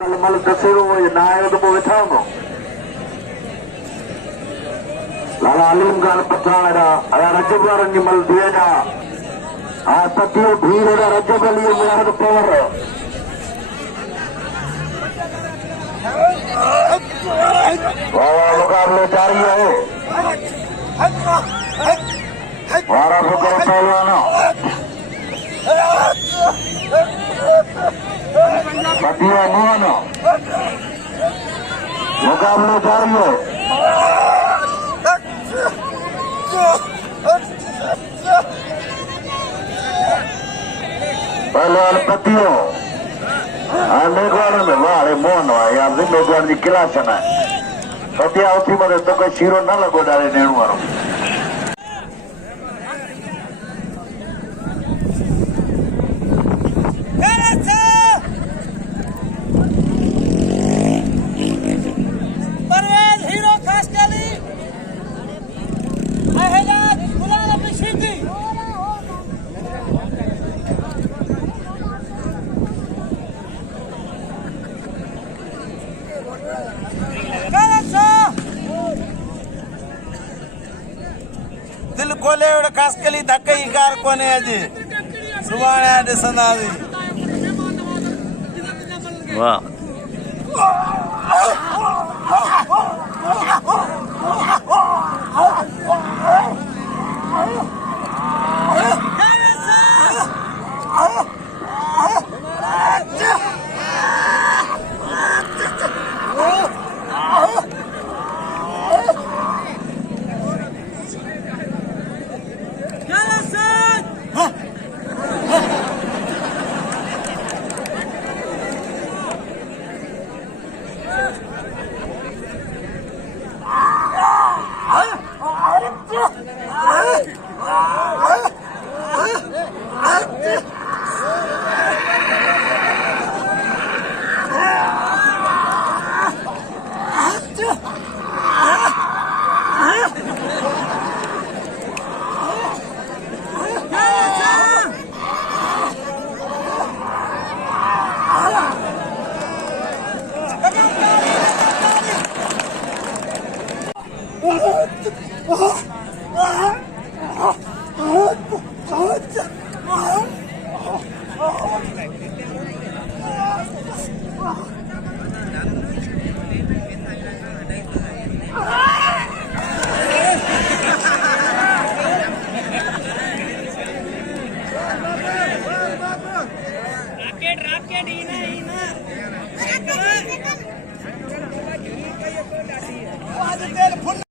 मल दसेरो ना आयो तो वेठा हूंदो लाला अलीम खान पठाण रजब वारनि जी मल थिए जा हा पतियो भीड़ रजब अली मुराद पवर मुकाबले जारी है वारा फुकर पहलवान पतिया मोहन मुकाबले जारी है पहलवान पतियो मेघवाड़ में वाह मोहन यार मेघवाड़ की क्लास है पतिया उथी मत तो कोई शीरो न लगो डाले नेणु वारो दिल खोले खास कली धक ही कार कोने अॼु सुभाणे ॾिसंदासीं वाह